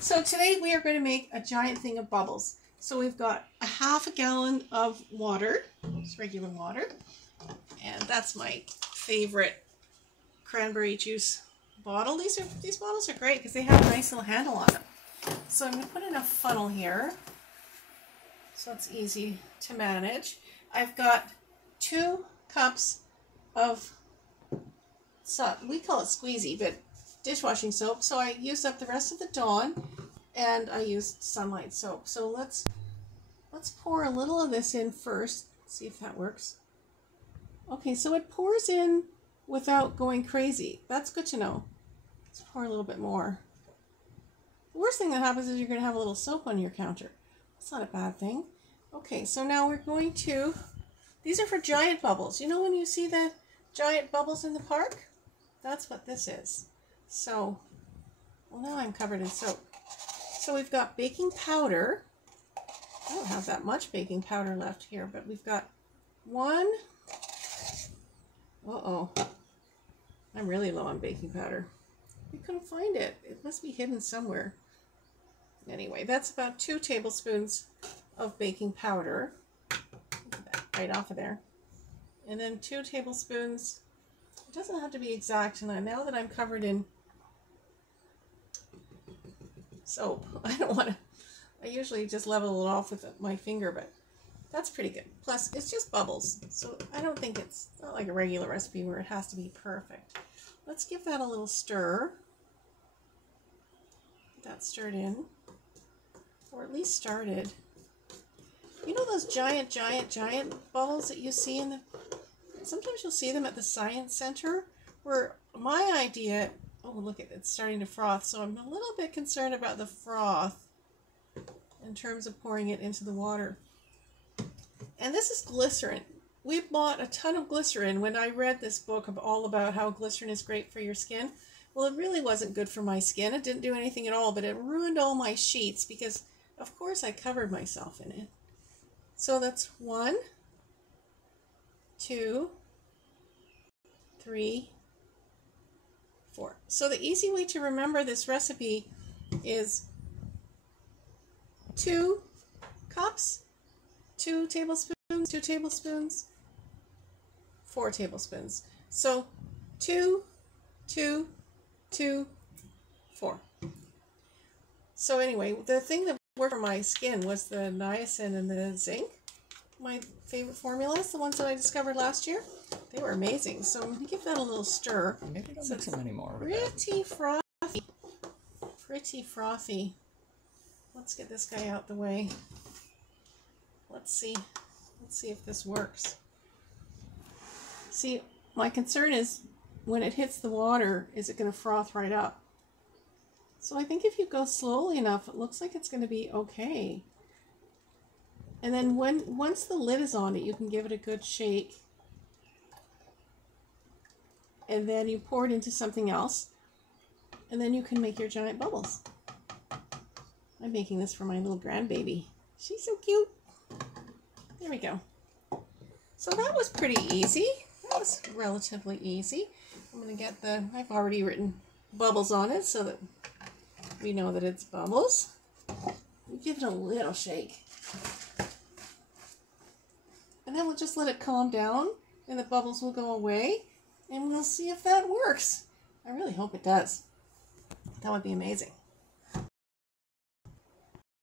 So today we are going to make a giant thing of bubbles. So we've got a half a gallon of water, just regular water, and that's my favorite cranberry juice bottle. These bottles are great because they have a nice little handle on them. So I'm going to put in a funnel here so it's easy to manage. I've got 2 cups of, we call it squeezy, but dishwashing soap. So I used up the rest of the Dawn, and I used Sunlight soap. So let's pour a little of this in first, see if that works. Okay, so it pours in without going crazy. That's good to know. Let's pour a little bit more. The worst thing that happens is you're going to have a little soap on your counter. That's not a bad thing. Okay, so now we're going to, these are for giant bubbles. You know when you see the giant bubbles in the park? That's what this is. So, well, now I'm covered in soap. So we've got baking powder. I don't have that much baking powder left here, but we've got 1. Uh-oh. I'm really low on baking powder. We couldn't find it. It must be hidden somewhere. Anyway, that's about 2 tablespoons of baking powder. Get that right off of there. And then 2 tablespoons. It doesn't have to be exact, and now that I'm covered in soap, I usually just level it off with my finger, but that's pretty good. Plus, it's just bubbles, so I don't think it's not like a regular recipe where it has to be perfect. Let's give that a little stir. Get that stirred in, or at least started. You know those giant bubbles that you see in the, sometimes you'll see them at the Science Center, where my idea, oh look, it's starting to froth, so I'm a little bit concerned about the froth in terms of pouring it into the water. And this is glycerin. We bought a ton of glycerin when I read this book all about how glycerin is great for your skin. Well, it really wasn't good for my skin. It didn't do anything at all, but it ruined all my sheets because, of course, I covered myself in it. So that's 1, 2, 3, 4. So the easy way to remember this recipe is 2 cups, 2 tablespoons, 2 tablespoons, 4 tablespoons. So 2, 2, 2, 4. So anyway, the thing that worked for my skin was the niacin and the zinc. My favorite formulas, the ones that I discovered last year. They were amazing. So I'm going to give that a little stir. Maybe don't mix them anymore. Pretty frothy. Pretty frothy. Let's get this guy out the way. Let's see. Let's see if this works. See, my concern is when it hits the water, is it going to froth right up? So I think if you go slowly enough, it looks like it's going to be okay. And then once the lid is on it, you can give it a good shake. And then you pour it into something else. And then you can make your giant bubbles. I'm making this for my little grandbaby. She's so cute. There we go. So that was pretty easy. That was relatively easy. I'm going to get I've already written bubbles on it so that we know that it's bubbles. We give it a little shake. And then we'll just let it calm down and the bubbles will go away and we'll see if that works. I really hope it does. That would be amazing.